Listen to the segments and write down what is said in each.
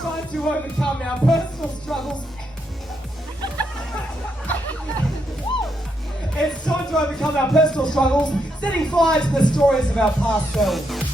time to overcome our personal struggles. It's time to overcome our personal struggles, setting fire to the stories of our past selves.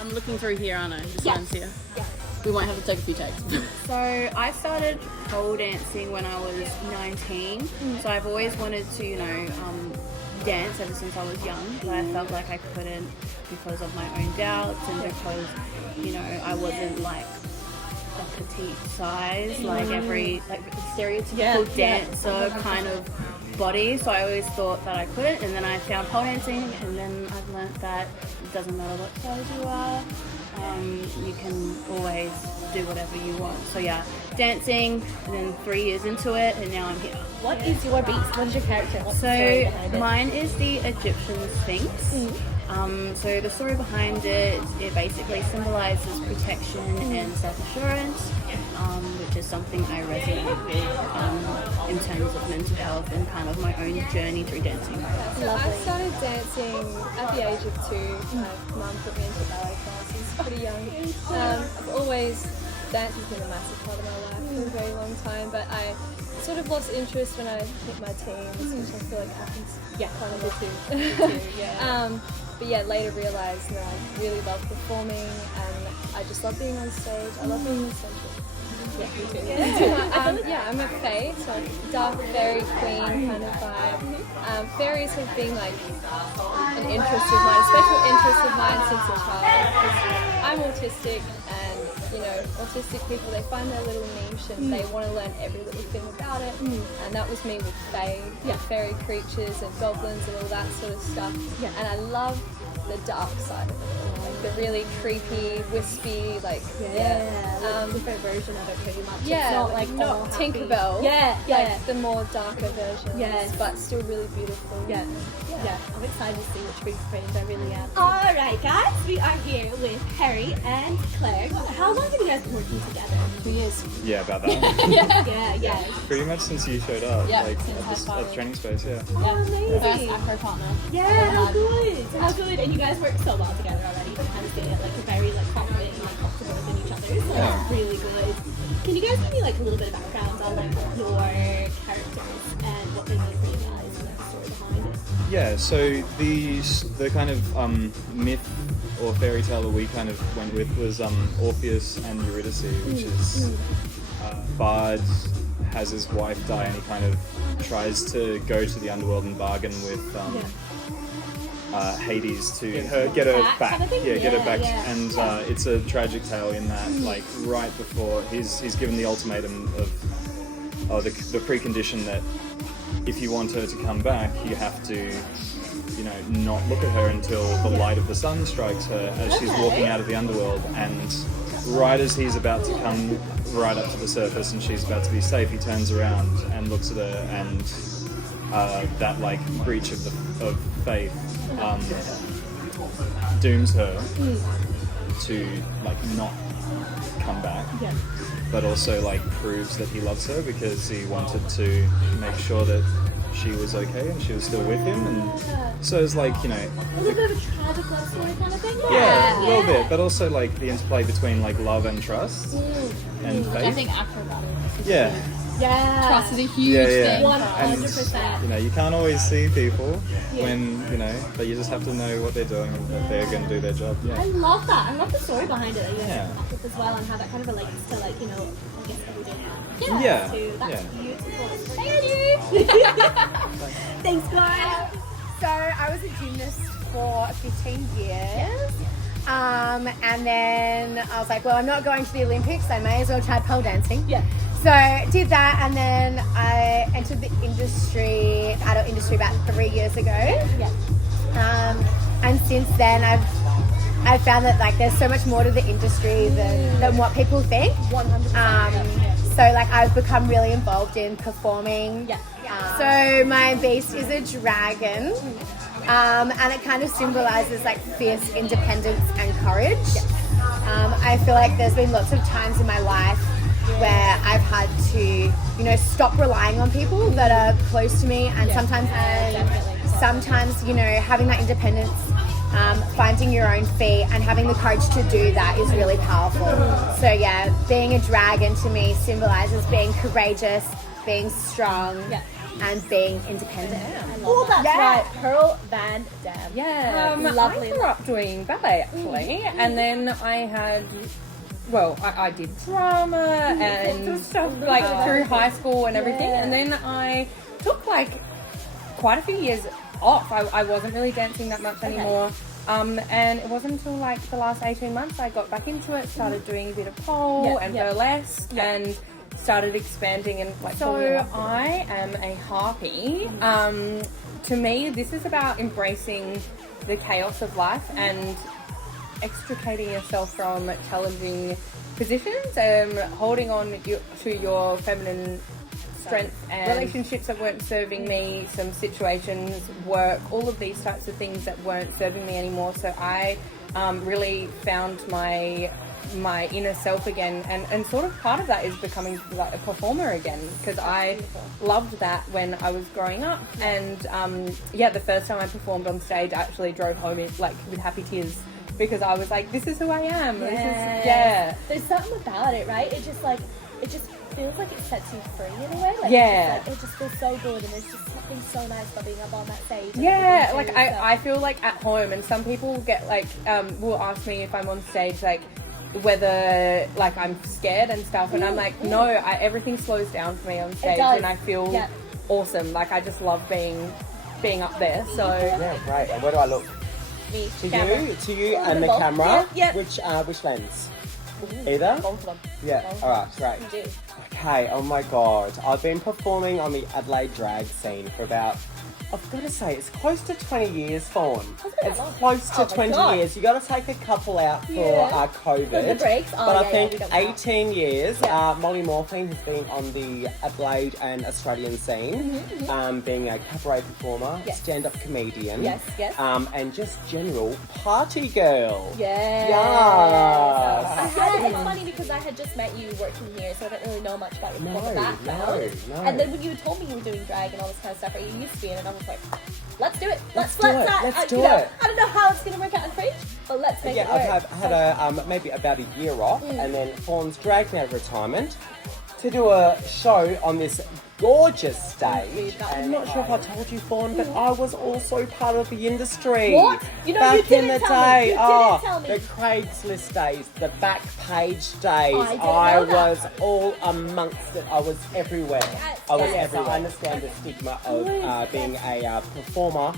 I'm looking through here, aren't I? Just lines here. Yeah. We might have to take a few takes. So I started pole dancing when I was 19. So I've always wanted to, dance ever since I was young, but I felt like I couldn't because of my own doubts and because, I wasn't like a petite size, like every stereotypical dancer kind of body. So I always thought that I couldn't, and then I found pole dancing, and then I've learnt that it doesn't matter what size you are. You can always do whatever you want. So yeah, dancing, and then 3 years into it, and now I'm here. What is your beast? What is your character? What's the So story behind it? mine is the Egyptian Sphinx. So the story behind it basically symbolizes protection and self-assurance, which is something I resonate with in terms of mental health and kind of my own journey through dancing. So I started dancing at the age of 2. My mum put me into ballet classes pretty young. I've always, dance has been a massive part of my life for a very long time, but I sort of lost interest when I hit my teens, which I feel like happens kind of too. But yeah, later realised that I really love performing, and I just love being on stage. I love being central. I'm a fae, so dark fairy queen kind of vibe. Fairies have been like an interest of mine, a special interest of mine since a child. I'm autistic, and autistic people, they find their little niche and they want to learn every little thing about it. And that was me with fae, fairy creatures and goblins and all that sort of stuff. And I love the dark side of it, like the really creepy, wispy, different version of it pretty much. Yeah, it's not all happy. Tinkerbell. Yeah. The more darker version. Yes. But still really beautiful. Yeah. I'm excited to see which big friends I really am. Alright guys, we are here with Harry and Claire. How long have you guys been working together? 2 years. Yeah, about that. Yeah. Pretty much since you showed up, Yeah, like since at I the started. training space, yeah. Oh, amazing. First acro partner. Yeah, how good. How good. And you guys work so well together already. You can kind of see it, like you're very confident and comfortable within each other. So that's really good. Can you guys give me a little bit of background on your characters and what they mean for you guys and the story behind it? Yeah, so the kind of myth or fairy tale that we kind of went with was Orpheus and Eurydice, which is Bard has his wife die and he kind of tries to go to the underworld and bargain with Hades to get her back. Kind of thing? Get her back. Yeah. And it's a tragic tale in that, like right before he's given the ultimatum of the precondition that if you want her to come back, you have to, not look at her until the light of the sun strikes her as she's walking out of the underworld. And right as he's about to come right up to the surface and she's about to be safe, he turns around and looks at her, and that breach of faith dooms her to not come back. But also proves that he loves her because he wanted to make sure that she was okay and she was still with him, and so it's a little bit of a tragic love story kind of thing. a little bit, but also the interplay between love and trust and faith. I think acrobatics. Yeah. Trust is a huge thing. 100%. And you can't always see people when but you just have to know what they're doing and that they're going to do their job. I love that. I love the story behind it that you guys Yeah. have come up with as well, and how that kind of relates to I guess everyday life. Yeah. So that's Yeah. beautiful. Thank you. Thanks, guys. So I was a gymnast for 15 years. And then I was like, well, I'm not going to the Olympics. I may as well try pole dancing. Yeah. So did that, and then I entered the industry, the adult industry, about 3 years ago. Yeah. And since then, I've found that like there's so much more to the industry than what people think. 100%. So like I've become really involved in performing. Yeah. So my beast is a dragon, and it kind of symbolizes like fierce independence and courage. I feel like there's been lots of times in my life where I've had to, stop relying on people that are close to me, and sometimes having that independence, finding your own feet and having the courage to do that is really powerful. So yeah, being a dragon to me symbolizes being courageous, being strong, and being independent. Oh, that's right. Pearl Van Dam. Yeah, lovely. I grew up doing ballet actually, and then I had, I did drama and stuff like through high school and everything, and then I took like quite a few years off. I wasn't really dancing that much anymore. And it wasn't until like the last 18 months I got back into it, started doing a bit of pole and burlesque and started expanding and like. So I am a harpy. To me, this is about embracing the chaos of life and extricating yourself from challenging positions and holding on to your feminine strength and relationships that weren't serving me, some situations, work, all of these types of things that weren't serving me anymore. So I really found my inner self again, and sort of part of that is becoming like a performer again, because I loved that when I was growing up. And the first time I performed on stage, I actually drove home with happy tears, because I was like, this is who I am. There's something about it, right? It just feels like it sets you free in a way. Like, it just feels so good, and there's just something so nice about being up on that stage. I feel like at home, and some people get like will ask me if I'm on stage like whether like I'm scared and stuff, and I'm like, no, everything slows down for me on stage, and I feel awesome. Like I just love being up there. So great. And where do I look? Me, To you, and the camera. Which lens? Either? Both of them. Yeah. All right. Great. Okay. Oh my God. I've been performing on the Adelaide drag scene for about, I've got to say, it's close to 20 years, Fawn. It's close to 20 years. You got to take a couple out for COVID. The breaks. But I think 18 years. Molly Morphine has been on the Adelaide and Australian scene, being a cabaret performer, stand-up comedian, and just general party girl. It's funny because I had just met you working here, so I don't really know much about your performer background. No. And then when you told me you were doing drag and all this kind of stuff, or you used to be in it, I was like, let's do it. Let's do it. I don't know how it's going to work out in Fringe, but let's make it work. I've had maybe about a year off, and then Fawn's dragged me out of retirement to do a show on this gorgeous stage. I'm not sure if I told you, Fawn, but I was also part of the industry. What? Back in the day. You didn't tell me. The Craigslist days, the back page days. I was all amongst it. I was everywhere. I understand the stigma of being a performer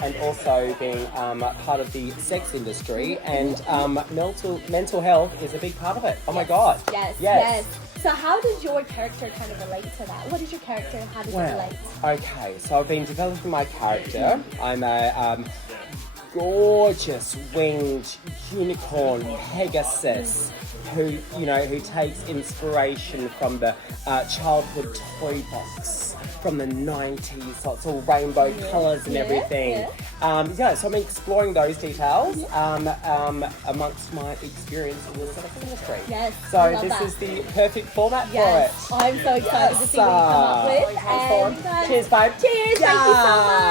and also being part of the sex industry, and mental health is a big part of it. Oh my God. Yes. So how does your character kind of relate to that? What is your character and how does it relate? Okay, so I've been developing my character. I'm a gorgeous winged unicorn Pegasus who takes inspiration from the childhood toy box from the 90s, so it's all rainbow colours and everything. So I'm exploring those details amongst my experience in the sex industry. So this is the perfect format for it. I'm so excited to see what you come up with. Cheers, babe. Cheers, thank you so much.